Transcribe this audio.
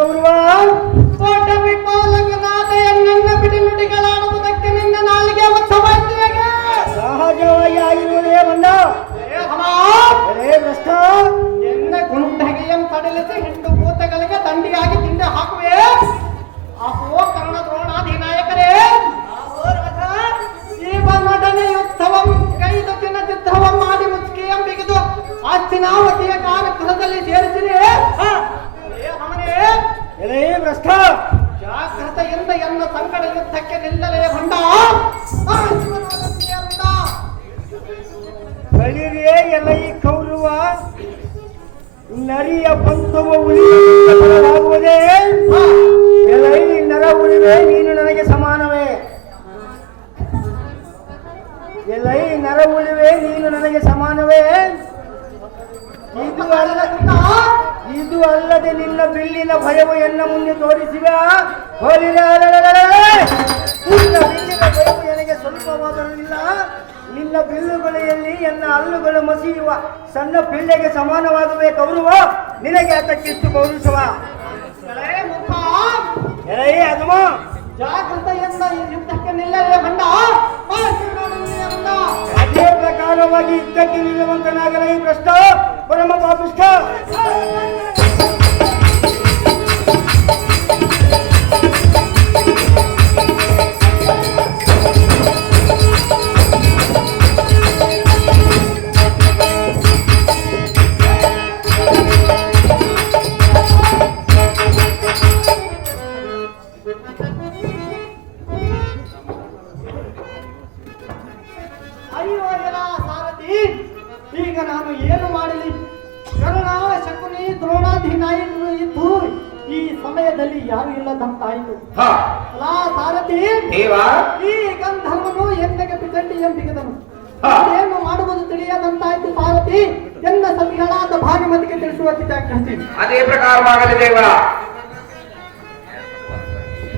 ಕೌರವ ಕೋಟ ವಿಪಾಲಕನಾದ ಎನ್ನ ಬಿಡಿನುಡಿಗಳಾಡುವುದಕ್ಕೆ ನಿನ್ನ ನಾಲಿಗೆ ಉತ್ತಮವಾಗಿದೆಯೇ? ಸಹಜವಾಗಿ ಆಗಿರುವುದೇ ಬಂದ ಭ್ರಷ್ಟ ಎನ್ನ ಗುಂಡಗೆಯನ್ನು ತಡೆಲಿಸಿ ಹಿಂಡು ಭೂತಗಳಿಗೆ ದಂಡಿಗಾಗಿ ತಿಂಡಿ ಹಾಕುವೆ. ಅಹೋ ಕರ್ಣ ದ್ರೋಣಾಧಿನಾಯಕರೇ, ಈ ಬನ್ನೊಡನೆ ಯುದ್ಧವಂ ಕೈದು ದಿನ ಯುದ್ಧವಂ ಮಾಡಿ ಮುಚ್ಚಿಗೆಯಂ ಬಿಗಿದು ಆಸ್ತಿನಾವತಿಯ ಕಾಲದಲ್ಲಿ ಸೇರಿಸಿರಿ. ಎಲೇ ಭ್ರಷ್ಟ ಜಾಗ್ರತೆಯಿಂದ ಎನ್ನ ಸಂಕಟ ಯುದ್ಧಕ್ಕೆ ನಿಲ್ಲಲೇ ಭಂಡ. ಬಳಿರೇ ಎಲೈ ಕೌರವ, ನರಿಯ ಬಂಧುವ ಉಳಿಯುವುದೇ. ಎಲೈ ನರ ಉಳಿವೆ ನೀನು ನನಗೆ ಸಮಾನವೇ. ಎಲೈ ನರ ಉಳಿವೆ ನೀನು ನನಗೆ ಸಮಾನವೇ. ಇದು ಅಲ್ಲದೆ ನಿನ್ನ ಬಿಲ್ಲಿನ ಭಯವು ಎನ್ನ ಮುಂದೆ ತೋರಿಸಿವ. ನಿನ್ನ ಬಿಲ್ಲಿನ ಭಯವು ನನಗೆ ಸ್ವಲ್ಪವಾದರೂ ಇಲ್ಲ. ನಿನ್ನ ಬಿಲ್ಲುಗಳೆಯಲ್ಲಿ ಎನ್ನ ಹಲ್ಲುಗಳು ಮಸಿಯುವ ಸಣ್ಣ ಪಿಳ್ಳೆಗೆ ಸಮಾನವಾಗುವೆ ಕೌರವ. ನಿನಗೆ ಅದಕ್ಕಿಷ್ಟು ಪೌರುಷವ. ಎಲೈ ಅಗಮ, ಜಾಗೃತೆಯಿಂದ ಯುದ್ಧಕ್ಕೆ ನಿಲ್ಲಲೇ ಭಂಡ. ಅದೇ ಪ್ರಕಾರವಾಗಿ ಯುದ್ಧಕ್ಕೆ ನಿಲ್ಲುವಂತನಾಗಲೇ ಈ ಭ್ರಷ್ಟ ಪರಮ ಪಾಪಿಷ್ಠ. ಅಯ್ಯೋ ಎಲ್ಲ ಸಾರಥಿ, ಈಗ ನಾನು ಏನು ಮಾಡಲಿ? ಕರ್ಣ, ಶಕುನಿ, ದ್ರೋಣಾಧಿನಾಯಕರು ಇದ್ದು ಈ ಸಮಯದಲ್ಲಿ ಯಾರು ಇಲ್ಲದಂತಾಯಿತು. ಅಲಾ ಸಾರಥಿ, ಈ ಗಂಧರ್ವನು ಎಂದಕ್ಕೆ ಪಿತಂಡಿ ಎಂಬಿಗದನು. ಏನು ಮಾಡುವುದು ತಿಳಿಯದಂತಾಯ್ತು ಸಾರಥಿ. ಎನ್ನ ಸತಿಗಳಾದ ಭಾನುಮತಿಗೆ ತಿಳಿಸುವ ಜಾಗೃತಿ. ಅದೇ ಪ್ರಕಾರವಾಗಲಿ ದೇವ.